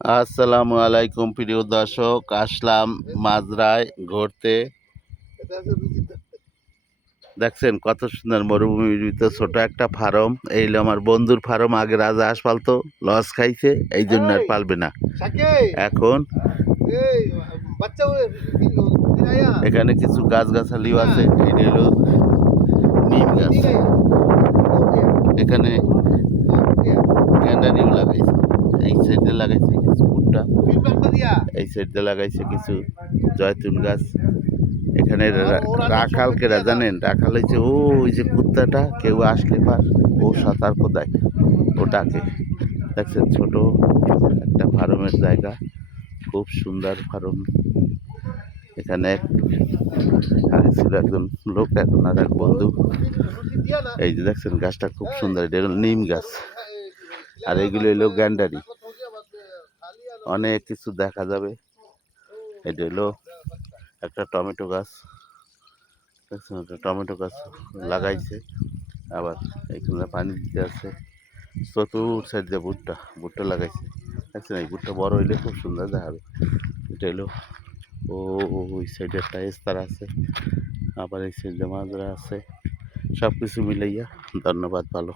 আসসালামু আলাইকুম প্রিয় দর্শক, আসলাম মাজরায় ঘুরতে। দেখছেন কত সুন্দর মরুভূমির ভিতর ছোট একটা ফার্ম। এই হলো আমার বন্ধুর ফার্ম। আগে রাজা হাঁস পালতো, লস খাইছে, এই জন্য আর পালবে না। এখন এখানে কিছু গাছগাছালিও আছে। এটা হলো নিম গাছ। এখানে গ্যান্ডারিও লাগাইছে, এই সাইডে লাগাইছে কিছু ভুট্টা, এই সাইডে লাগাইছে কিছু জয়তুন গাছ। এখানে রাখাল কেরা জানেন? রাখাল হয়েছে ওই যে কুত্তাটা, কেউ আসলে পার ও সতর্ক দেয়, ও ডাকে। দেখছেন ছোট একটা ফার্মের জায়গা, খুব সুন্দর ফার্ম। এখানে আগে ছিল একজন লোক, এখন আর এক বন্ধু। এই যে দেখছেন গাছটা খুব সুন্দর, এটা হলো নিম গাছ, আর এগুলো হলো গ্যান্ডারি। অনেক কিছু দেখা যাবে। এটা হলো একটা টমেটো গাছ, দেখছেন একটা টমেটো গাছ লাগাইছে, আবার এখানে পানি দিতে আছে। চতুর সাইড দিয়ে ভুট্টা ভুট্টা লাগাইছে, দেখছেন এই ভুট্টা বড় হইলে খুব সুন্দর দেখাবে। এটা হলো ওই সাইডে একটা স্তর আছে, আবার এই সাইডে মাজরা আছে। সব কিছু মিলাইয়া ধন্যবাদ, ভালো।